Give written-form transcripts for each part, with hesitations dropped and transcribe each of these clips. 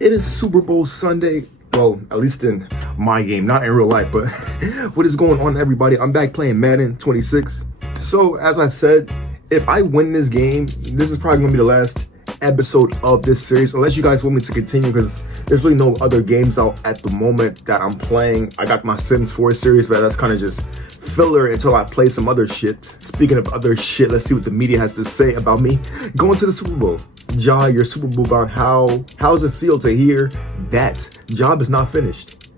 It is Super Bowl Sunday. Well, at least in my game, not in real life, but what is going on, everybody? I'm back playing Madden 26. So, as I said, if I win this game, this is probably going to be the last episode of this series, unless you guys want me to continue, because there's really no other games out at the moment that I'm playing. I got my Sims 4 series, but that's kind of just filler until I play some other shit. Speaking of other shit, let's see what the media has to say about me going to the Super Bowl. Ja, your Super Bowl bound. How does it feel to hear that job is not finished?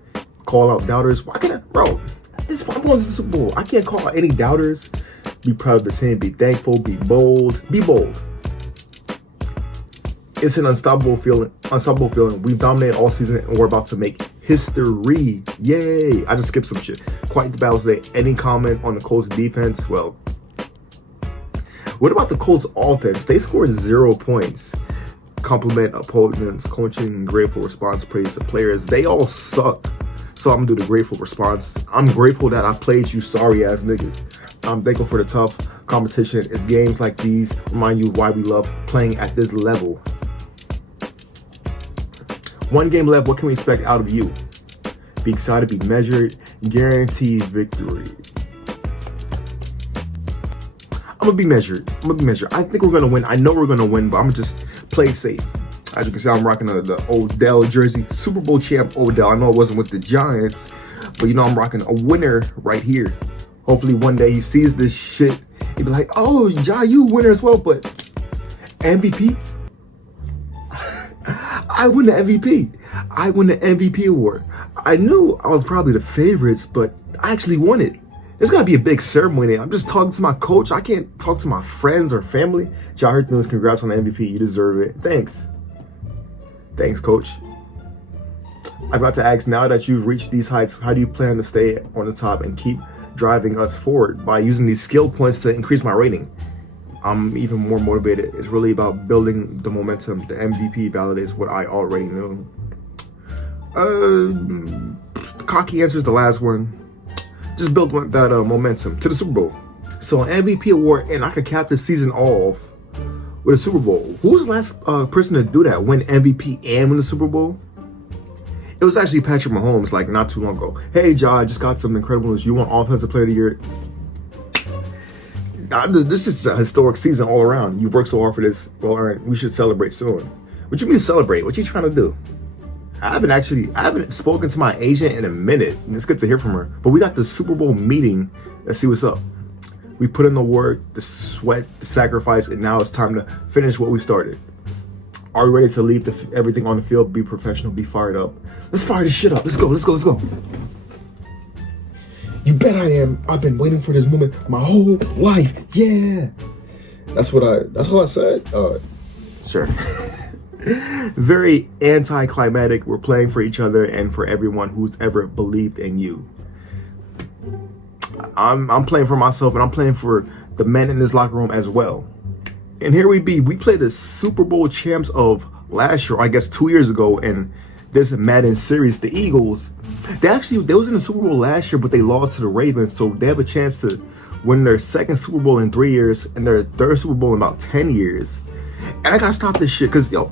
Call out doubters. Why can't I, bro? This is why I'm going to the Super Bowl. I can't call out any doubters. Be proud of the team. Be thankful. Be bold. Be bold. It's an unstoppable feeling. Unstoppable feeling. We've dominated all season, and we're about to make history. Yay! I just skipped some shit. Quite the battle today. Any comment on the Colts defense? Well, what about the Colts offense? They scored 0 points. Compliment opponents, coaching, grateful response, praise the players. They all suck. So I'm gonna do the grateful response. I'm grateful that I played you sorry ass niggas. I'm thankful for the tough competition. It's games like these remind you why we love playing at this level. One game left. What can we expect out of you? Be excited, be measured, guaranteed victory. I'm gonna be measured. I think we're gonna win. I know we're gonna win, but I'm gonna just play safe. As you can see, I'm rocking the Odell jersey, Super Bowl champ Odell. I know it wasn't with the Giants, but you know I'm rocking a winner right here. Hopefully one day he sees this shit, he'll be like, "Oh, Ja, you winner as well." But MVP, I win the MVP. I win the MVP award. I knew I was probably the favorites, but I actually won it. There's gonna be a big ceremony. I'm just talking to my coach. I can't talk to my friends or family. Ja Hurtmans, congrats on the MVP. You deserve it. Thanks, coach. I'm about to ask, now that you've reached these heights, how do you plan to stay on the top and keep driving us forward? By using these skill points to increase my rating. I'm even more motivated. It's really about building the momentum. The MVP validates what I already know. Cocky answer is the last one. Just build that momentum to the Super Bowl. So an MVP award, and I could cap this season off with a Super Bowl. Who was the last person to do that? Win MVP and win the Super Bowl? It was actually Patrick Mahomes, like not too long ago. Hey, Ja, I just got some incredible news. You want Offensive Player of the Year? This is a historic season all around. You worked so hard for this. Well, all right, we should celebrate soon. What you mean celebrate? What you trying to do? I haven't spoken to my agent in a minute, and it's good to hear from her. But we got the Super Bowl meeting. Let's see what's up. We put in the work, the sweat, the sacrifice, and now it's time to finish what we started. Are we ready to leave everything on the field? Be professional, be fired up. Let's fire this shit up. Let's go. You bet I am. I've been waiting for this moment my whole life. Yeah. That's what I said. Sure. Very anticlimactic. We're playing for each other and for everyone who's ever believed in you. I'm playing for myself, and I'm playing for the men in this locker room as well. And here we played the Super Bowl champs of last year, I guess 2 years ago, in this Madden series, the Eagles. They was in the Super Bowl last year, but they lost to the Ravens, so they have a chance to win their second Super Bowl in 3 years and their third Super Bowl in about 10 years. And I gotta stop this shit, because, yo,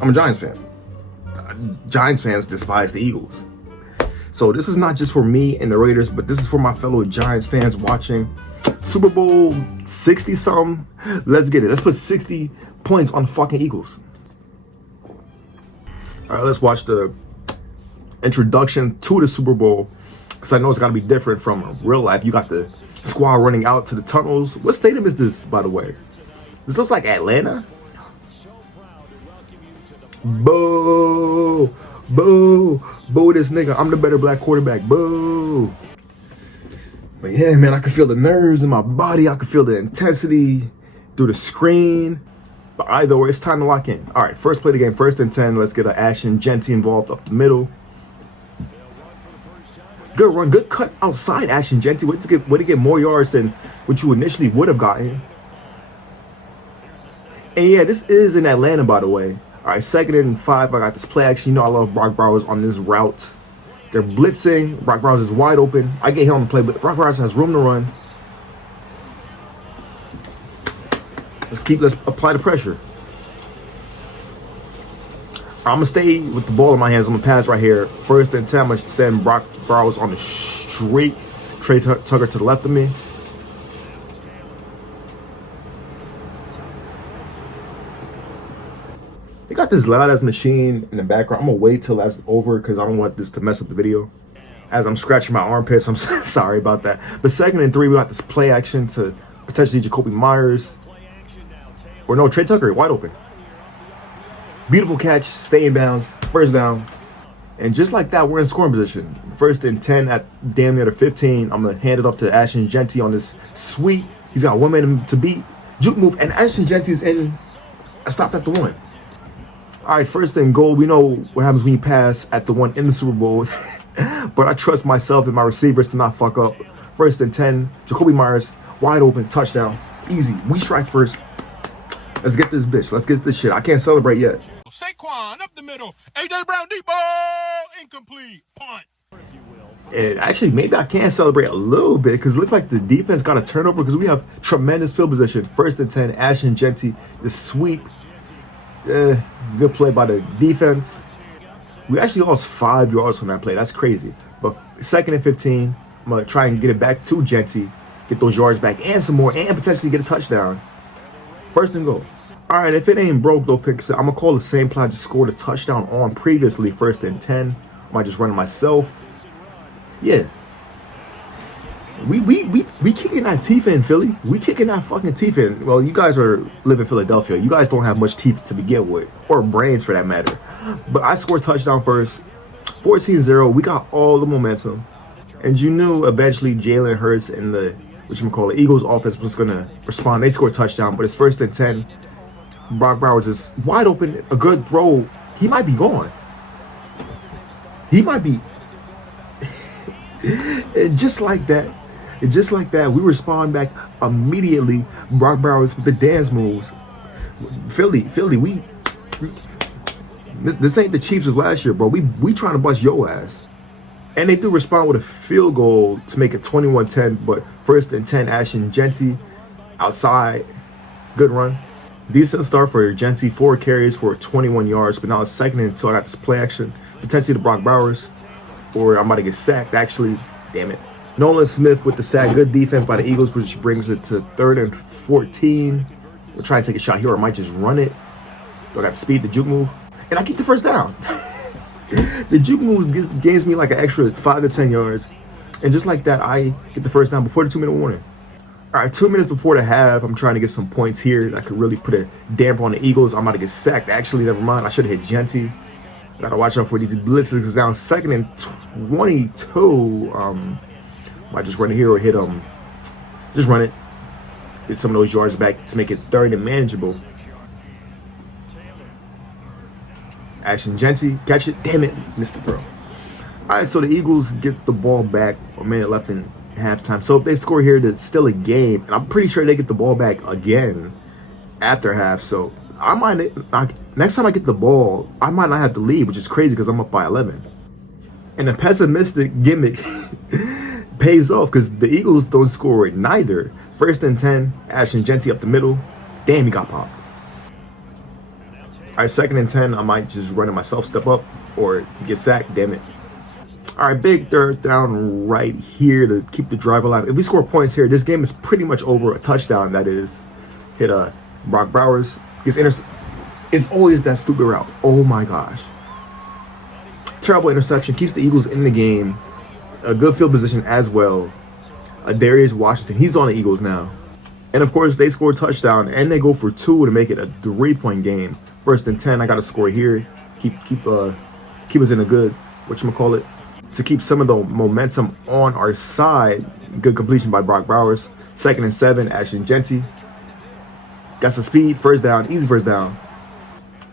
I'm a Giants fan. Giants fans despise the Eagles. So this is not just for me and the Raiders, but this is for my fellow Giants fans watching. Super Bowl 60-something. Let's get it. Let's put 60 points on the fucking Eagles. All right, let's watch the introduction to the Super Bowl, because I know it's got to be different from real life. You got the squad running out to the tunnels. What stadium is this, by the way? This looks like Atlanta. Boo! Boo! Boo this nigga. I'm the better black quarterback. Boo! But yeah, man, I can feel the nerves in my body. I can feel the intensity through the screen. But either way, it's time to lock in. All right, first play of the game, 1st and 10. Let's get Ashton Genty involved up the middle. Good run, good cut outside, Ashton Genty. Way to get more yards than what you initially would have gotten. And yeah, this is in Atlanta, by the way. All right, 2nd and 5. I got this play action. You know I love Brock Bowers on this route. They're blitzing. Brock Bowers is wide open. I get him on the play, but Brock Bowers has room to run. Let's apply the pressure. I'm gonna stay with the ball in my hands. I'm gonna pass right here. First and 10. I'm gonna send Brock Bowers on the straight. Trey Tucker to the left of me. They got this loud ass machine in the background. I'm gonna wait till that's over because I don't want this to mess up the video. As I'm scratching my armpits, I'm sorry about that. But 2nd and 3, we got this play action to potentially Jacoby Myers. Or no, Trey Tucker, wide open. Beautiful catch, stay in bounds, first down. And just like that, we're in scoring position. 1st and 10 at damn near the 15. I'm going to hand it off to Ashton Genty on this sweep. He's got 1 minute to beat. Juke move, and Ashton Genty's in. I stopped at the 1. All right, 1st and goal. We know what happens when you pass at the 1 in the Super Bowl. But I trust myself and my receivers to not fuck up. 1st and 10. Jacoby Myers, wide open, touchdown. Easy. We strike first. Let's get this bitch. Let's get this shit. I can't celebrate yet. Saquon up the middle. A.J. Brown deep ball. Incomplete. Punt. And actually, maybe I can celebrate a little bit because it looks like the defense got a turnover because we have tremendous field position. 1st and 10. Ashton Genty. The sweep. Good play by the defense. We actually lost 5 yards on that play. That's crazy. But 2nd and 15. I'm going to try and get it back to Genty. Get those yards back and some more. And potentially get a touchdown. 1st and goal. All right, if it ain't broke, don't fix it. I'm going to call the same play I just scored a touchdown on previously. 1st and 10. I might just run it myself. Yeah. We kicking that teeth in, Philly. We kicking that fucking teeth in. Well, you guys live in Philadelphia. You guys don't have much teeth to begin with. Or brains, for that matter. But I scored touchdown first. 14-0. We got all the momentum. And you knew eventually Jalen Hurts and the Eagles offense was going to respond. They scored a touchdown, but it's 1st and 10. Brock Bowers is wide open. A good throw. He might be gone. He might be. And just like that, we respond back immediately. Brock Bowers with the dance moves. Philly, this ain't the Chiefs of last year, bro. We trying to bust your ass. And they do respond with a field goal to make it 21-10, but 1st and 10, Ashton Genty outside. Good run. Decent start for Genty, 4 carries for 21 yards, but now it's 2nd and 2. I got this play action, potentially to Brock Bowers, or I'm about to get sacked, actually. Damn it. Nolan Smith with the sack. Good defense by the Eagles, which brings it to 3rd and 14. We'll try and take a shot here, or I might just run it. I got speed, the juke move, and I keep the first down. The juke moves gains me like an extra 5 to 10 yards. And just like that, I get the first down before the 2-minute warning. All right, 2 minutes before the half, I'm trying to get some points here that could really put a damper on the Eagles. I'm about to get sacked. Actually, never mind. I should have hit Genty. Got to watch out for these blitzes because down 2nd and 22. Might just run it here or hit just run it. Get some of those yards back to make it 3rd and manageable. Ashton Genty, catch it. Damn it, missed the throw. All right, so the Eagles get the ball back. A minute left in halftime. So if they score here, it's still a game. And I'm pretty sure they get the ball back again after half. So I might, next time I get the ball, I might not have to leave, which is crazy because I'm up by 11. And the pessimistic gimmick pays off because the Eagles don't score it neither. 1st and 10, Ashton Genty up the middle. Damn, he got popped. All right, 2nd and 10, I might just run it myself, step up, or get sacked. Damn it. All right, big 3rd down right here to keep the drive alive. If we score points here, this game is pretty much over. A touchdown, that is. Hit Brock Bowers. It's always that stupid route. Oh, my gosh. Terrible interception. Keeps the Eagles in the game. A good field position as well. Darius Washington. He's on the Eagles now. And, of course, they score a touchdown, and they go for 2 to make it a 3-point game. 1st and 10, I got to score here. Keep us in a good, whatchamacallit, to keep some of the momentum on our side. Good completion by Brock Bowers. 2nd and 7, Ashton Genty. Got some speed, 1st down, easy 1st down.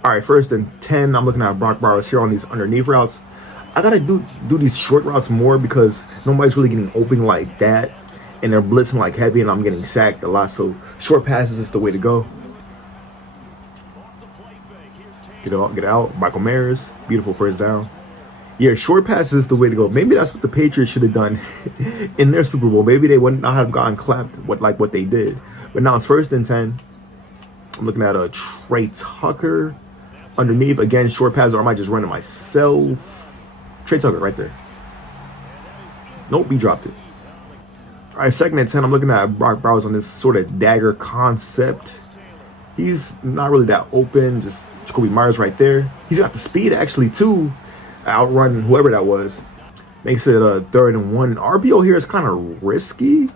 All right, 1st and 10, I'm looking at Brock Bowers here on these underneath routes. I got to do these short routes more because nobody's really getting open like that. And they're blitzing like heavy, and I'm getting sacked a lot. So short passes is the way to go. Get out. Michael Mayer, beautiful 1st down. Yeah, short passes is the way to go. Maybe that's what the Patriots should have done in their Super Bowl. Maybe they would not have gotten clapped like what they did. But now it's 1st and 10. I'm looking at Trey Tucker. underneath. Again, short pass, or I might just run it myself. Trey Tucker right there. Nope, he dropped it. All right, 2nd and 10. I'm looking at Brock Bowers on this sort of dagger concept. He's not really that open. Just Jacoby Myers right there. He's got the speed actually too. Outrun whoever that was. Makes it a 3rd and 1. RPO here is kind of risky.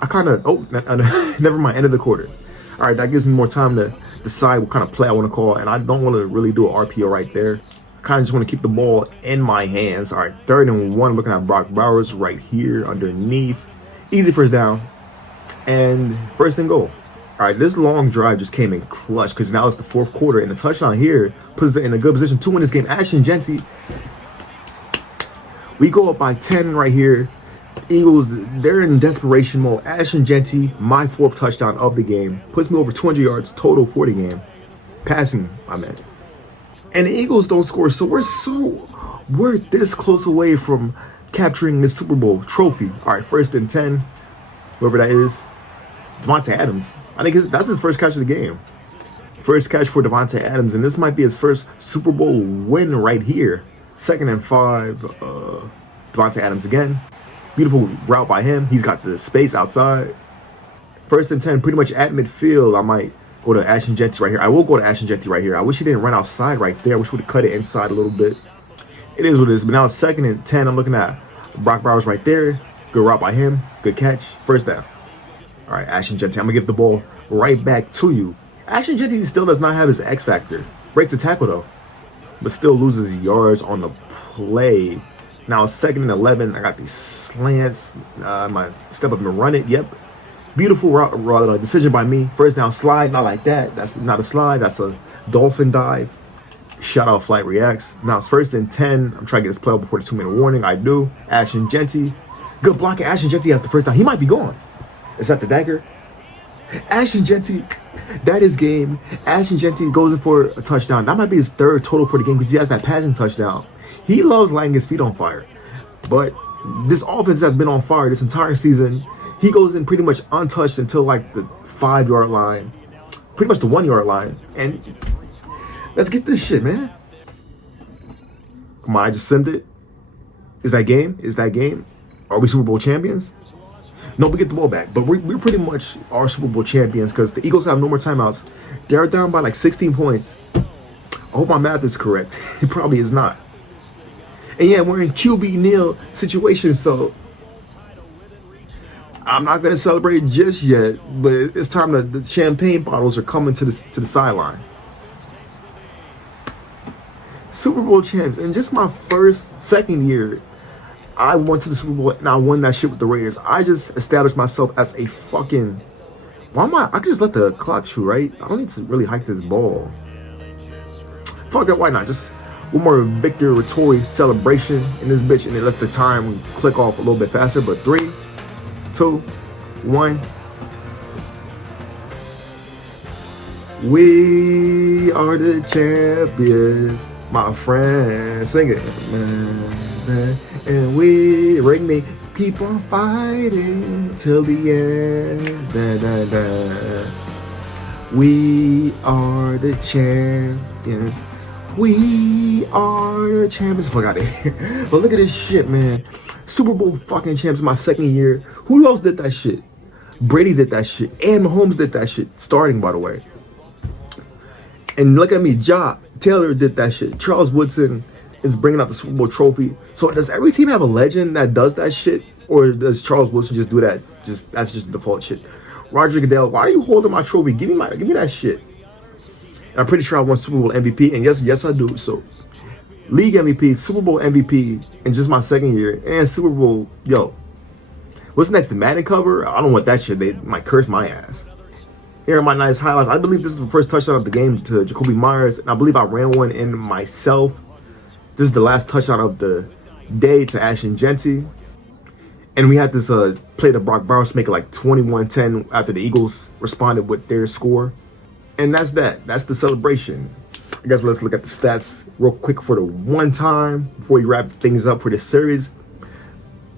I kind of, never mind, end of the quarter. All right, that gives me more time to decide what kind of play I want to call, and I don't want to really do an RPO right there. Kind of just want to keep the ball in my hands. All right, 3rd and 1, looking at Brock Bowers right here underneath. Easy first down, and 1st and goal. All right, this long drive just came in clutch because now it's the 4th quarter, and the touchdown here puts it in a good position to win this game. Ashton Jeanty, we go up by 10 right here. Eagles, they're in desperation mode. Ashton Jeanty, my 4th touchdown of the game, puts me over 200 yards total for the game. Passing, I meant. And the Eagles don't score, so we're this close away from capturing this Super Bowl trophy. All right, 1st and 10, whoever that is, Davante Adams. I think that's his first catch of the game. First catch for Davante Adams, and this might be his first Super Bowl win right here. 2nd and 5, Davante Adams again. Beautiful route by him. He's got the space outside. 1st and 10, pretty much at midfield. I might go to Ashton Jeanty right here. I will go to Ashton Jeanty right here. I wish he didn't run outside right there. I wish we would have cut it inside a little bit. It is what it is. But now 2nd and 10. I'm looking at Brock Bowers right there. Good route by him. Good catch. 1st down. All right, Ashton Jeanty. I'm going to give the ball right back to you. Ashton Jeanty still does not have his X factor. Breaks a tackle, though. But still loses yards on the play. Now 2nd and 11. I got these slants. My step up and run it. Yep. Beautiful route, decision by me. 1st down slide. Not like that. That's not a slide. That's a dolphin dive. Shout out Flight Reacts. Now it's 1st and 10. I'm trying to get this play up before the 2-minute warning. I do. Ashton Jeanty. Good block. Ashton Jeanty has the 1st down. He might be gone. Is that the dagger? Ashton Jeanty. That is game. Ashton Jeanty goes in for a touchdown. That might be his 3rd total for the game because he has that passing touchdown. He loves lighting his feet on fire. But this offense has been on fire this entire season. He goes in pretty much untouched until like the 5-yard line. Pretty much the 1-yard line. And let's get this shit, man. Come on, I just sent it. Is that game? Is that game? Are we Super Bowl champions? No, we get the ball back. But we pretty much are Super Bowl champions because the Eagles have no more timeouts. They're down by like 16 points. I hope my math is correct. It probably is not. And yeah, we're in QB nil situation, so I'm not gonna celebrate just yet. But it's time that the champagne bottles are coming to the sideline. Super Bowl champs, and just my 2nd year, I went to the Super Bowl and I won that shit with the Raiders. I just established myself as a fucking. Why am I could just let the clock shoot, right? I don't need to really hike this ball. Fuck it, why not? Just one more victory celebration in this bitch, and it lets the time click off a little bit faster. But 3, 2, 1. We are the champions, my friend. Sing it. And we ring me. Keep on fighting till the end. We are the champions. We are the champions. Fuck out of here. But look at this shit, man. Super Bowl fucking champs my 2nd year. Who else did that shit? Brady did that shit. And Mahomes did that shit. Starting, by the way. And look at me. Taylor did that shit. Charles Woodson is bringing out the Super Bowl trophy. So does every team have a legend that does that shit? Or does Charles Woodson just do that? That's just default shit. Roger Goodell, why are you holding my trophy? Give me that shit. And I'm pretty sure I won Super Bowl MVP, and yes I do. So league MVP, Super Bowl MVP in just my 2nd year, and Super Bowl, yo. What's next? The Madden cover? I don't want that shit. They might curse my ass. Here are my nice highlights. I believe this is the first touchdown of the game to Jacoby Myers, and I believe I ran one in myself. This is the last touchdown of the day to Ashton Jeanty. And we had this play to Brock Bowers to make it like 21-10 after the Eagles responded with their score. And that's that. That's the celebration. I guess let's look at the stats real quick for the one time before we wrap things up for this series.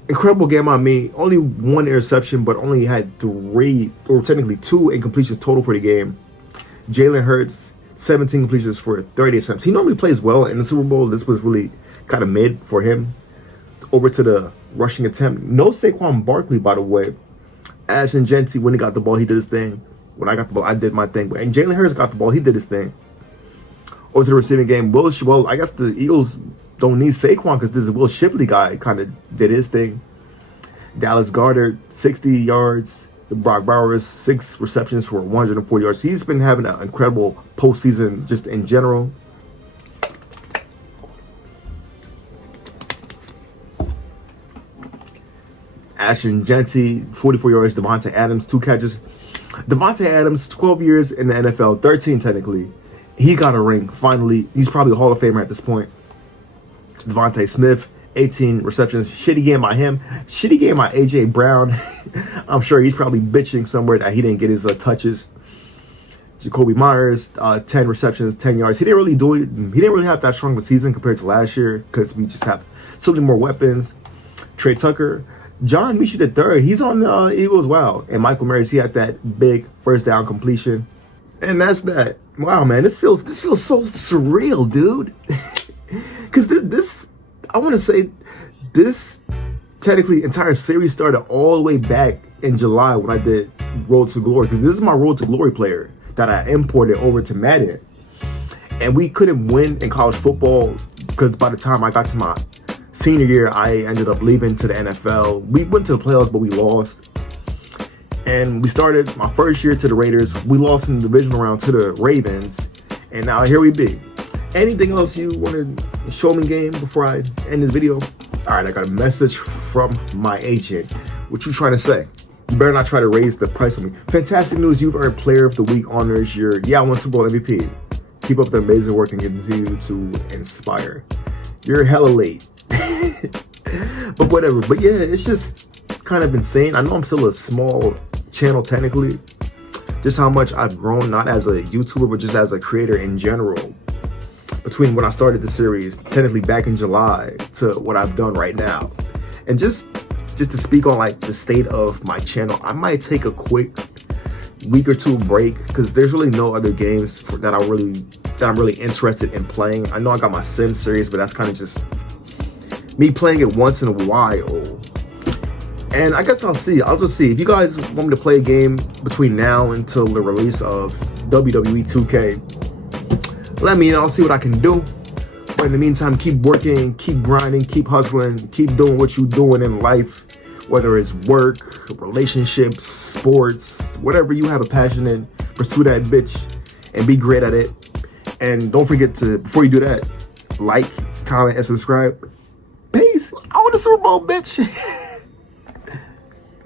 Incredible game on me. Only 1 interception, but only had 3, or technically 2 incompletions total for the game. Jalen Hurts 17 completions for 30 attempts. He normally plays well in the Super Bowl. This was really kind of mid for him. Over to the rushing attempt. No Saquon Barkley, by the way. Ashton Genty, when he got the ball, he did his thing. When I got the ball, I did my thing. And Jalen Hurts got the ball, he did his thing. Over to the receiving game. Well, I guess the Eagles don't need Saquon because this Will Shipley guy kind of did his thing. Dallas Goedert, 60 yards. Brock Bowers, 6 receptions for 140 yards. He's been having an incredible postseason just in general. Ashton Genty, 44 yards. Devontae Adams, 2 catches. Devontae Adams, 12 years in the NFL, 13 technically. He got a ring, finally. He's probably a Hall of Famer at this point. Devontae Smith, 18 receptions. Shitty game by him. Shitty game by A.J. Brown. I'm sure he's probably bitching somewhere that he didn't get his touches. Jacoby Myers, 10 receptions, 10 yards. He didn't really do it. He didn't really have that strong of a season compared to last year because we just have so many more weapons. Trey Tucker, John Michi III, he's on the Eagles. Wow. And Michael Maris, he had that big first down completion. And that's that. Wow, man, this feels so surreal, dude. Because this I want to say this technically entire series started all the way back in July when I did Road to Glory, because this is my Road to Glory player that I imported over to Madden. And we couldn't win in college football because by the time I got to my senior year, I ended up leaving to the NFL. We went to the playoffs, but we lost. And we started my first year to the Raiders. We lost in the divisional round to the Ravens. And now here we be. Anything else you want to show me, game, before I end this video? All right, I got a message from my agent. What you trying to say? You better not try to raise the price on me. Fantastic news, you've earned Player of the Week honors. I won Super Bowl MVP. Keep up the amazing work and continue to inspire. You're hella late. But whatever. But yeah, it's just kind of insane. I know I'm still a small channel technically. Just how much I've grown, not as a YouTuber, but just as a creator in general. Between when I started the series, technically back in July, to what I've done right now. And just to speak on like the state of my channel, I might take a quick week or two break because there's really no other games that I'm really interested in playing. I know I got my Sim series, but that's kind of just me playing it once in a while. And I guess I'll just see. If you guys want me to play a game between now until the release of WWE 2K, let me know. I'll see what I can do. But in the meantime, keep working, keep grinding, keep hustling, keep doing what you're doing in life, whether it's work, relationships, sports, whatever you have a passion in, pursue that bitch and be great at it. And don't forget to, before you do that, like, comment, and subscribe. Peace. I want the Super Bowl, bitch.